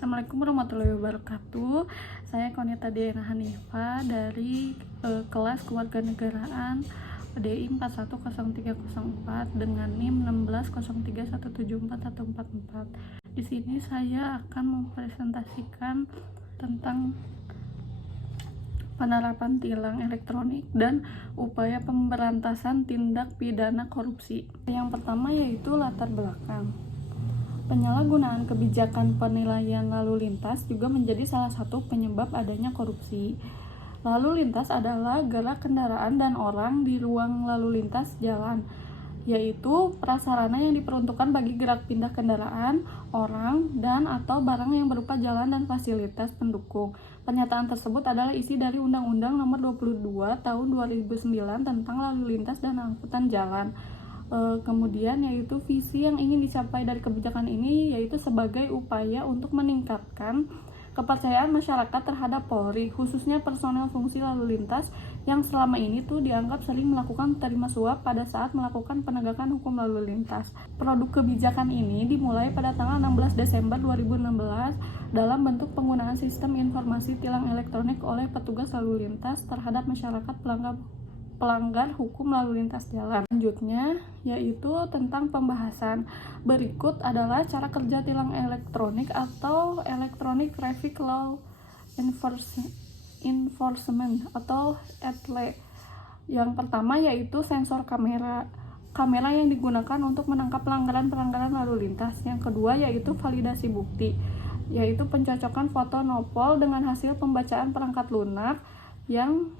Assalamualaikum warahmatullahi wabarakatuh. Saya Konita Diana Hanifa dari kelas Kewarganegaraan PDI 410304 dengan NIM 1603174144. Di sini saya akan mempresentasikan tentang penerapan tilang elektronik dan upaya pemberantasan tindak pidana korupsi. Yang pertama yaitu latar belakang. Penyalahgunaan kebijakan penilaian lalu lintas juga menjadi salah satu penyebab adanya korupsi. Lalu lintas adalah gerak kendaraan dan orang di ruang lalu lintas jalan, yaitu prasarana yang diperuntukkan bagi gerak pindah kendaraan, orang, dan atau barang yang berupa jalan dan fasilitas pendukung. Pernyataan tersebut adalah isi dari Undang-Undang Nomor 22 Tahun 2009 tentang Lalu Lintas dan Angkutan Jalan. Kemudian yaitu visi yang ingin dicapai dari kebijakan ini yaitu sebagai upaya untuk meningkatkan kepercayaan masyarakat terhadap Polri, khususnya personel fungsi lalu lintas yang selama ini tuh dianggap sering melakukan terima suap pada saat melakukan penegakan hukum lalu lintas. Produk kebijakan ini dimulai pada tanggal 16 Desember 2016 dalam bentuk penggunaan sistem informasi tilang elektronik oleh petugas lalu lintas terhadap masyarakat pelanggar hukum lalu lintas jalan. Selanjutnya yaitu tentang pembahasan. Berikut adalah cara kerja tilang elektronik atau Electronic Traffic Law Enforcement atau ETLE. Yang pertama yaitu sensor kamera yang digunakan untuk menangkap pelanggaran lalu lintas. Yang kedua yaitu validasi bukti, yaitu pencocokan foto nopol dengan hasil pembacaan perangkat lunak yang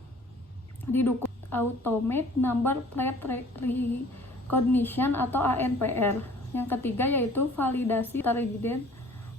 didukung Automate Number Plate Recognition atau ANPR. Yang ketiga yaitu validasi resident,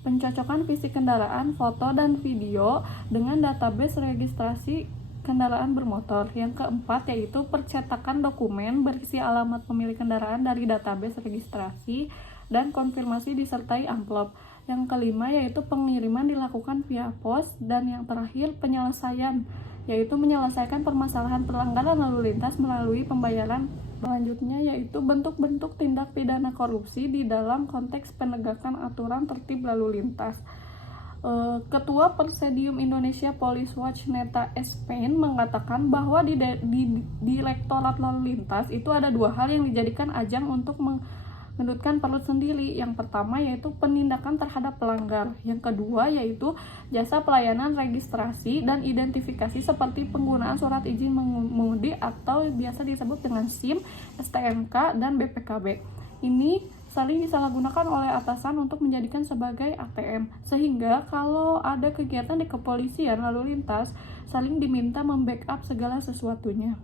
pencocokan fisik kendaraan, foto dan video dengan database registrasi kendaraan bermotor. Yang keempat yaitu percetakan dokumen berisi alamat pemilik kendaraan dari database registrasi dan konfirmasi disertai amplop. Yang kelima yaitu pengiriman dilakukan via pos, dan yang terakhir penyelesaian, yaitu menyelesaikan permasalahan pelanggaran lalu lintas melalui pembayaran. Selanjutnya yaitu bentuk-bentuk tindak pidana korupsi di dalam konteks penegakan aturan tertib lalu lintas. Ketua Presidium Indonesia Police Watch Neta S. Payne mengatakan bahwa di Direktorat Lalu Lintas itu ada dua hal yang dijadikan ajang untuk mengendutkan perut sendiri. Yang pertama yaitu penindakan terhadap pelanggar. Yang kedua yaitu jasa pelayanan registrasi dan identifikasi seperti penggunaan surat izin mengemudi atau biasa disebut dengan SIM, STNK, dan BPKB. Ini saling disalahgunakan oleh atasan untuk menjadikan sebagai ATM, sehingga kalau ada kegiatan di kepolisian lalu lintas saling diminta membackup segala sesuatunya.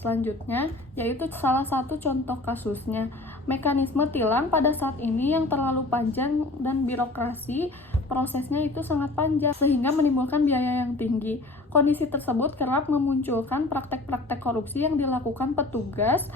Selanjutnya yaitu salah satu contoh kasusnya, mekanisme tilang pada saat ini yang terlalu panjang dan birokrasi prosesnya itu sangat panjang sehingga menimbulkan biaya yang tinggi. Kondisi tersebut kerap memunculkan praktek-praktek korupsi yang dilakukan petugas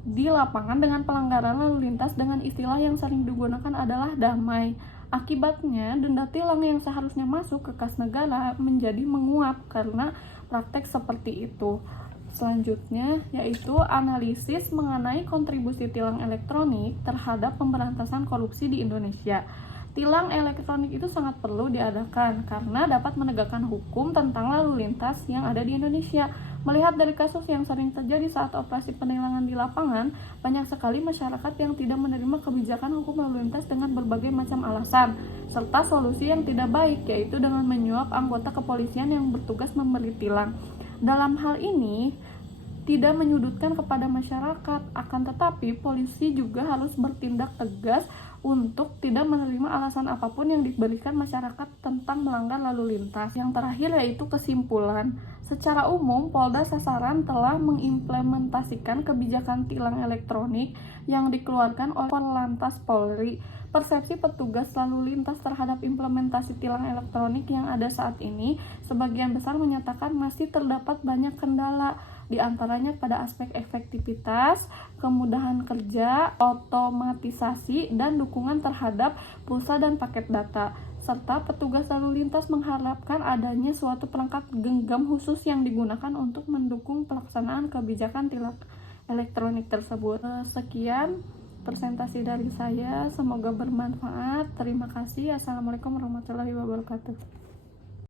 di lapangan dengan pelanggaran lalu lintas dengan istilah yang sering digunakan adalah damai. Akibatnya denda tilang yang seharusnya masuk ke kas negara menjadi menguap karena praktek seperti itu. Selanjutnya yaitu analisis mengenai kontribusi tilang elektronik terhadap pemberantasan korupsi di Indonesia. Tilang elektronik itu sangat perlu diadakan karena dapat menegakkan hukum tentang lalu lintas yang ada di Indonesia. Melihat dari kasus yang sering terjadi saat operasi penilangan di lapangan, banyak sekali masyarakat yang tidak menerima kebijakan hukum lalu lintas dengan berbagai macam alasan, serta solusi yang tidak baik, yaitu dengan menyuap anggota kepolisian yang bertugas memberi tilang. Dalam hal ini, tidak menyudutkan kepada masyarakat, akan tetapi polisi juga harus bertindak tegas untuk tidak menerima alasan apapun yang diberikan masyarakat tentang melanggar lalu lintas. Yang terakhir yaitu kesimpulan. Secara umum, Polda Sasaran telah mengimplementasikan kebijakan tilang elektronik yang dikeluarkan oleh Korlantas Polri. Persepsi petugas lalu lintas terhadap implementasi tilang elektronik yang ada saat ini, sebagian besar menyatakan masih terdapat banyak kendala, di antaranya pada aspek efektivitas, kemudahan kerja, otomatisasi, dan dukungan terhadap pulsa dan paket data. Serta petugas lalu lintas mengharapkan adanya suatu perangkat genggam khusus yang digunakan untuk mendukung pelaksanaan kebijakan tilang elektronik tersebut. Sekian presentasi dari saya. Semoga bermanfaat. Terima kasih. Assalamualaikum warahmatullahi wabarakatuh.